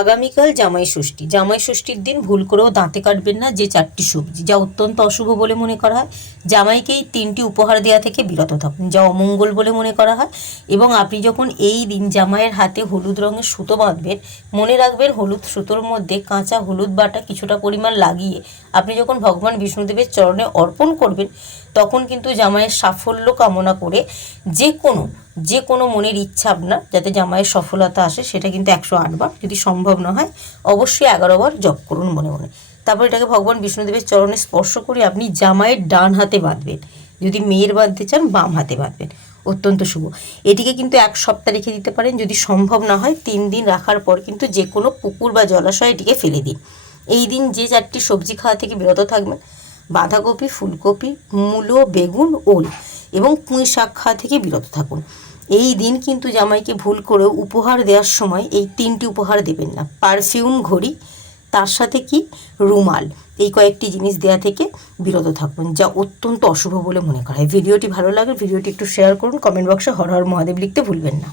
আগামীকাল জামাই ষষ্ঠী। জামাই ষষ্ঠীর দিন ভুল করেও দাঁতে কাটবেন না যে 4টি সবজি, যা অত্যন্ত অশুভ বলে মনে করা হয়। জামাইকে এই 3টি উপহার দেওয়া থেকে বিরত থাকুন, যা অমঙ্গল বলে মনে করা হয়। এবং আপনি যখন এই দিন জামাইয়ের হাতে হলুদ রঙের সুতো বাঁধবেন, মনে রাখবেন হলুদ সুতোর মধ্যে কাঁচা হলুদ বাটা কিছুটা পরিমাণ লাগিয়ে আপনি যখন ভগবান বিষ্ণুদেবের চরণে অর্পণ করবেন, তখন কিন্তু জামাইয়ের সাফল্য কামনা করে যে কোনো মনের ইচ্ছা আপনার যাতে জামাইয়ের সফলতা আসে, সেটা কিন্তু 108 বার, যদি সম্ভব না হয় অবশ্যই 11 বার জপ করুন মনে মনে। তারপর এটাকে ভগবান বিষ্ণুদেবের চরণে স্পর্শ করে আপনি জামাইয়ের ডান হাতে বাঁধবেন, যদি মেয়ের বাঁধতে চান বাম হাতে বাঁধবেন, অত্যন্ত শুভ। এটিকে কিন্তু 1 সপ্তাহ রেখে দিতে পারেন, যদি সম্ভব না হয় 3 দিন রাখার পর কিন্তু যে কোনো পুকুর বা জলাশয়ে এটিকে ফেলে দিন। এই দিন যে 4টি সবজি খাওয়া থেকে বিরত থাকবেন, বাঁধাকপি, ফুলকপি, মূলো, বেগুন, ওল এবং পুঁই শাক খাওয়া থেকে বিরত থাকুন। এই দিন কিন্তু জামাইকে ভুল করেও উপহার দেওয়ার সময় এই 3টি উপহার দেবেন না। পারফিউম, ঘড়ি, তার সাথে কি রুমাল, এই কয়েকটি জিনিস দেওয়া থেকে বিরত থাকুন, যা অত্যন্ত অশুভ বলে মনে করা হয়। ভিডিওটি ভালো লাগলে ভিডিওটি একটু শেয়ার করুন, কমেন্ট বক্সে হর হর মহাদেব লিখতে ভুলবেন না।